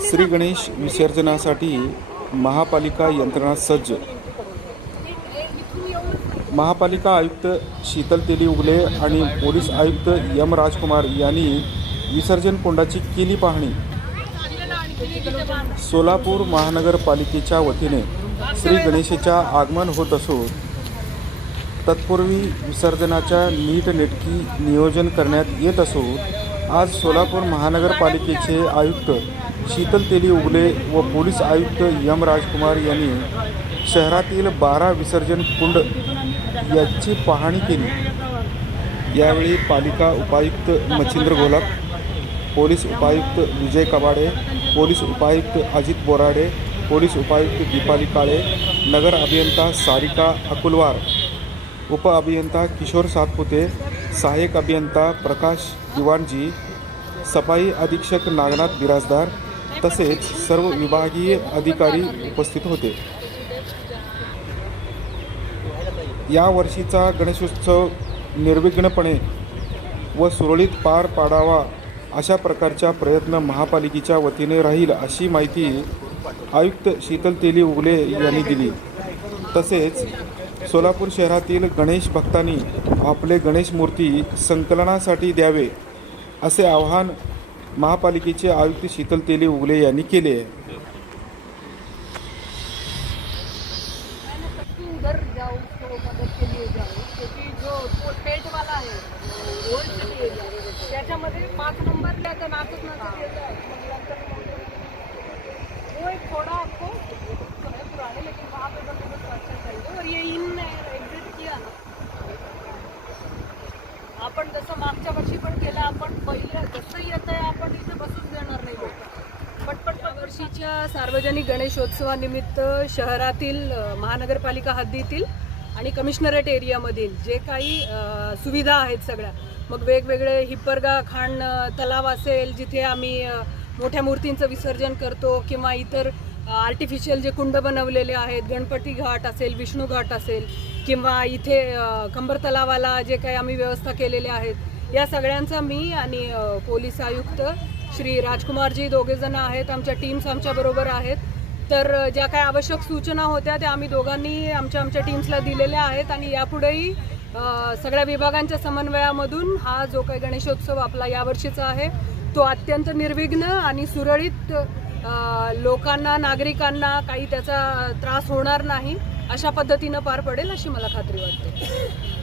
श्री गणेश विसर्जनासाठी महापालिका यंत्रणा सज्ज महापालिका आयुक्त शीतल तेली उगले आणि पोलीस आयुक्त यम राजकुमार यांनी विसर्जन कुंडाची केली पाहणी. सोलापूर महानगरपालिकेच्या वतीने श्री गणेशाच्या आगमन होत असून तत्पूर्वी विसर्जनाच्या नीटनेटकी नियोजन करण्यात येत असून आज सोलापूर महानगरपालिकेचे आयुक्त शीतल तेली उगले व पोलीस आयुक्त यम राजकुमार यांनी शहरातील बारा विसर्जन कुंड याची पाहणी केली. यावेळी पालिका उपायुक्त मच्छिंद्र घोलप पोलीस उपायुक्त विजय कबाडे पोलीस उपायुक्त अजित बोराडे पोलीस उपायुक्त दीपाली काळे नगर अभियंता सारिका अकुलवार उप अभियंता किशोर सातपुते सहाय्यक अभियंता प्रकाश दिवाणजी सफाई अधीक्षक नागनाथ बिराजदार तसेच सर्व विभागीय अधिकारी उपस्थित होते. या वर्षीचा गणेशोत्सव निर्विघ्नपणे व सुरळीत पार पाडावा अशा प्रकारचा प्रयत्न महापालिकेच्या वतीने राहील अशी माहिती आयुक्त शीतल तेली उगले यांनी दिली. तसेच सोलापूर शहरातील गणेश भक्तांनी आपले गणेश मूर्ती संकलनासाठी द्यावे असे आवाहन महापालिकेचे आयुक्त शीतल तेली उगले यांनी केले आहे. मैंने सबकी उधर थोडा आपण जसं मागच्या वर्षी पण केलं आपण पहिलं जसं येत आहे आपण इथे बसून देणार नाही. पटपट वर्षीच्या सार्वजनिक गणेशोत्सवानिमित्त शहरातील महानगरपालिका हद्दीतील आणि कमिशनरेट एरियामधील जे काही सुविधा आहेत सगळ्या मग वेगवेगळे हिप्परगा खाण तलाव असेल जिथे आम्ही मोठ्या मूर्तींचं विसर्जन करतो किंवा इतर आर्टिफिशियल जे कुंड बनवलेले आहेत गणपती घाट असेल विष्णू घाट असेल किंवा इथे अ, कंबर तलावाला जे काही आम्ही व्यवस्था केलेल्या आहेत या सगळ्यांचा मी आणि पोलीस आयुक्त श्री राजकुमारजी दोघेजण आहेत आमच्या टीम्स आमच्याबरोबर आहेत. तर ज्या काही आवश्यक सूचना होत्या त्या आम्ही दोघांनी आमच्या आमच्या टीम्सला दिलेल्या आहेत आणि यापुढेही सगळ्या विभागांच्या समन्वयामधून हा जो काही गणेशोत्सव आपला यावर्षीचा आहे तो अत्यंत निर्विघ्न आणि सुरळीत लोकांना नागरिकांना काही त्याचा त्रास होणार नाही अशा पद्धतीनं पार पडेल अशी मला खात्री वाटते.